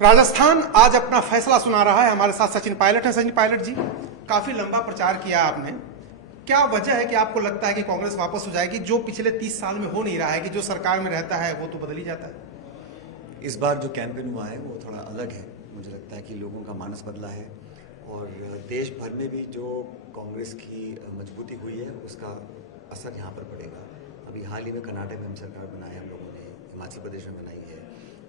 राजस्थान आज अपना फैसला सुना रहा है। हमारे साथ सचिन पायलट है। सचिन पायलट जी, काफी लंबा प्रचार किया आपने, क्या वजह है कि आपको लगता है कि कांग्रेस वापस हो जाएगी? जो पिछले 30 साल में हो नहीं रहा है कि जो सरकार में रहता है वो तो बदल ही जाता है। इस बार जो कैंपेन हुआ है वो थोड़ा अलग है। मुझे लगता है कि लोगों का मानस बदला है और देश भर में भी जो कांग्रेस की मजबूती हुई है उसका असर यहाँ पर पड़ेगा। अभी हाल ही में कर्नाटक में हम सरकार बनाई है हम लोगों ने, हिमाचल प्रदेश में बनाई है,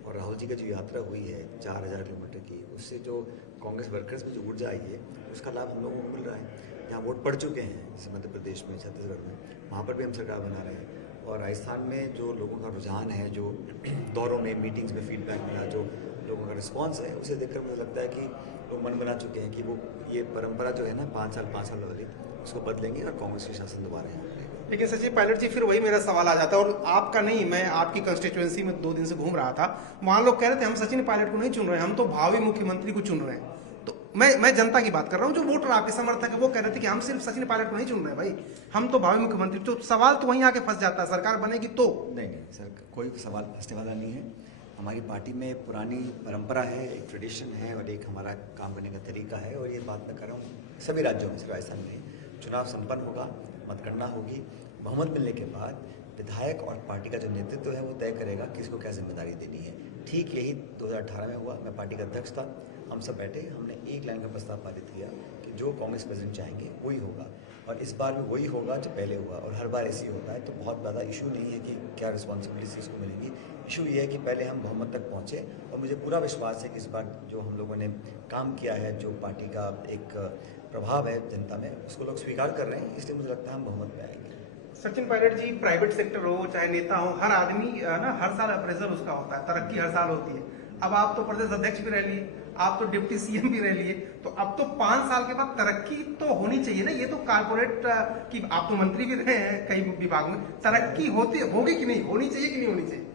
और राहुल जी की जो यात्रा हुई है 4000 किलोमीटर की, उससे जो कांग्रेस वर्कर्स में जो ऊर्जा आई है उसका लाभ हम लोगों को मिल रहा है। यहाँ वोट पड़ चुके हैं, जैसे मध्य प्रदेश में, छत्तीसगढ़ में, वहाँ पर भी हम सरकार बना रहे हैं। और राजस्थान में जो लोगों का रुझान है, जो दौरों में, मीटिंग्स में फीडबैक मिला, जो लोगों का रिस्पांस है, उसे देखकर मुझे लगता है कि लोग मन बना चुके हैं कि वो ये परंपरा जो है ना 5 साल वाली, उसको बदलेंगे और कांग्रेस के शासन दोबारा यहाँ रहेगा। लेकिन सचिन पायलट जी, फिर वही मेरा सवाल आ जाता है, और आपका नहीं, मैं आपकी कंस्टिट्यूएंसी में 2 दिन से घूम रहा था। वहां लोग कह रहे थे हम सचिन पायलट को नहीं चुन रहे हैं, हम तो भावी मुख्यमंत्री को चुन रहे हैं। तो मैं जनता की बात कर रहा हूँ, जो वोटर आपके समर्थक है वो कह रहे थे कि हम सिर्फ सचिन पायलट को नहीं चुन रहे हैं भाई, हम तो भावी मुख्यमंत्री। तो सवाल तो वहीं आके फंस जाता है, सरकार बनेगी तो। नहीं सर, कोई सवाल फंसने वाला नहीं है। हमारी पार्टी में पुरानी परंपरा है, एक ट्रेडिशन है और एक हमारा काम करने का तरीका है। और ये बात मैं कर रहा हूँ सभी राज्यों में, सिर्फ राजस्थान में चुनाव संपन्न होगा, मतगणना होगी, बहुमत मिलने के बाद विधायक और पार्टी का जो नेतृत्व है वो तय करेगा कि इसको क्या जिम्मेदारी देनी है। ठीक यही 2018 में हुआ। मैं पार्टी का अध्यक्ष था, हम सब बैठे, हमने एक लाइन का प्रस्ताव पारित किया कि जो कांग्रेस प्रेसिडेंट चाहेंगे वही होगा, और इस बार भी वही होगा जो पहले हुआ। और हर बार ऐसे ही होता है, तो बहुत ज़्यादा इशू नहीं है कि क्या रिस्पॉन्सिबिलिटी इसको मिलेगी। इशू ये है कि पहले हम बहुमत तक पहुँचे, और मुझे पूरा विश्वास है कि इस बार जो हम लोगों ने काम किया है, जो पार्टी का एक प्रभाव है जनता में, उसको लोग स्वीकार कर रहे हैं, इसलिए मुझे लगता है हम बहुमत में आएंगे। सचिन पायलट जी, प्राइवेट सेक्टर हो चाहे नेता हो, हर आदमी ना हर साल अप्रेजल उसका होता है, तरक्की हर साल होती है। अब आप तो प्रदेश अध्यक्ष भी रह लिए, आप तो डिप्टी सीएम भी रह लिए, तो अब तो 5 साल के बाद तरक्की तो होनी चाहिए ना। ये तो कारपोरेट की, आप तो मंत्री भी रहे हैं कई विभाग में, तरक्की होगी कि नहीं, होनी चाहिए कि नहीं होनी चाहिए?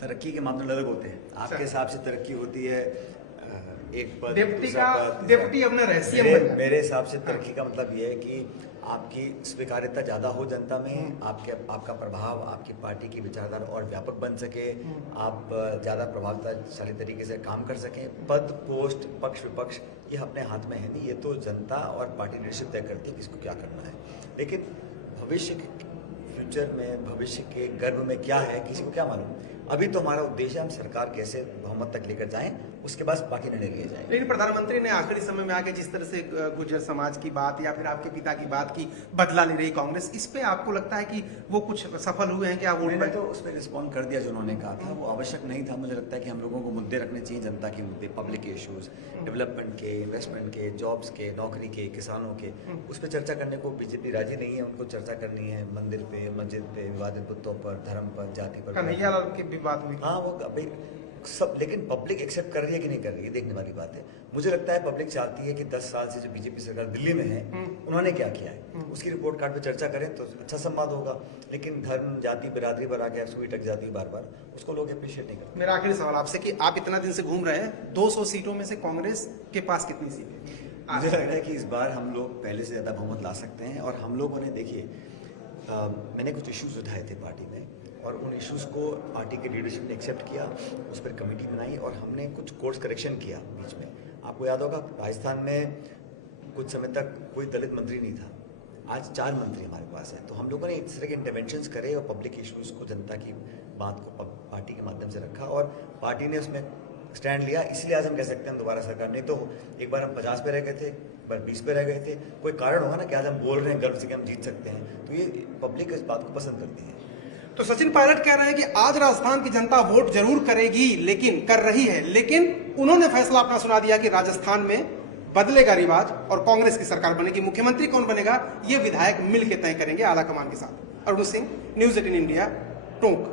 तरक्की के मामले अलग होते हैं। आपके हिसाब से तरक्की होती है एक पद, डिप्टी अपने रहस्य। मेरे हिसाब से तरक्की का मतलब ये है कि आपकी स्वीकार्यता ज़्यादा हो जनता में, आपका प्रभाव, आपकी पार्टी की विचारधारा और व्यापक बन सके, आप ज़्यादा प्रभावशाली तरीके से काम कर सकें। पद, पोस्ट, पक्ष विपक्ष, ये अपने हाथ में है नहीं, ये तो जनता और पार्टी लीडरशिप तय करती है किसको क्या करना है। लेकिन भविष्य फ्यूचर में, भविष्य के गर्भ में क्या है किसी को क्या मालूम। अभी तो हमारा उद्देश्य हम सरकार कैसे बहुमत तक लेकर जाएं, उसके बाद बाकी निर्णय लिए जाएं। लेकिन प्रधानमंत्री ने आखिरी समय में आके जिस तरह से गुर्जर समाज की बात या फिर आपके पिता की बात की, बदला ले रही कांग्रेस, इस पे आपको लगता है कि वो कुछ सफल हुए हैं क्या? मैंने तो उस पर रिस्पॉन्ड कर दिया जो उन्होंने कहा था, वो आवश्यक नहीं था। मुझे लगता है कि हम लोगों को मुद्दे रखने चाहिए, जनता के मुद्दे, पब्लिक के इश्यूज, डेवलपमेंट के, इन्वेस्टमेंट के, जॉब्स के, नौकरी के, किसानों के, उस पर चर्चा करने को बीजेपी राजी नहीं है। उनको चर्चा करनी है मंदिर पे, मस्जिद पे, विवादित मुद्दों पर, धर्म पर, जाति पर, कन्हैया लाल की भी बात हुई। हाँ, वो अभी सब, लेकिन पब्लिक एक्सेप्ट कर रही है कि नहीं कर रही है, देखने वाली बात है। मुझे लगता है पब्लिक चाहती है कि 10 साल से जो बीजेपी सरकार दिल्ली में है, उन्होंने क्या किया है, उसकी रिपोर्ट कार्ड पे चर्चा करें तो अच्छा संवाद होगा। लेकिन धर्म, जाति, बिरादरी पर आके सुई टक जाती है बार बार, उसको लोग अप्रिशिएट नहीं करते। मेरा आखिरी सवाल आपसे कि आप इतना दिन से घूम रहे हैं, 200 सीटों में से कांग्रेस के पास कितनी सीटें? मुझे लग रहा है कि इस बार हम लोग पहले से ज़्यादा बहुमत ला सकते हैं। और हम लोगों ने, देखिए, मैंने कुछ इश्यूज उठाए थे पार्टी में, और उन इश्यूज़ को पार्टी के लीडरशिप ने एक्सेप्ट किया, उस पर कमेटी बनाई और हमने कुछ कोर्स करेक्शन किया बीच में। आपको याद होगा राजस्थान में कुछ समय तक कोई दलित मंत्री नहीं था, आज 4 मंत्री हमारे पास है। तो हम लोगों ने इस तरह के इंटरवेंशंस करे और पब्लिक इश्यूज़ को, जनता की बात को पार्टी के माध्यम से रखा, और पार्टी ने उसमें स्टैंड लिया। इसलिए आज हम कह सकते हैं हम दोबारा सरकार, नहीं तो एक बार हम 50 पे रह गए थे, एक बार 20 पे रह गए थे। कोई कारण होगा ना कि आज हम बोल रहे हैं गर्व से कि हम जीत सकते हैं, तो ये पब्लिक इस बात को पसंद करती है। तो सचिन पायलट कह रहे हैं कि आज राजस्थान की जनता वोट जरूर करेगी, लेकिन कर रही है, लेकिन उन्होंने फैसला अपना सुना दिया कि राजस्थान में बदलेगा रिवाज और कांग्रेस की सरकार बनेगी। मुख्यमंत्री कौन बनेगा ये विधायक मिलकर तय करेंगे आला कमान के साथ। Arun Singh, news 18 India, Tonk.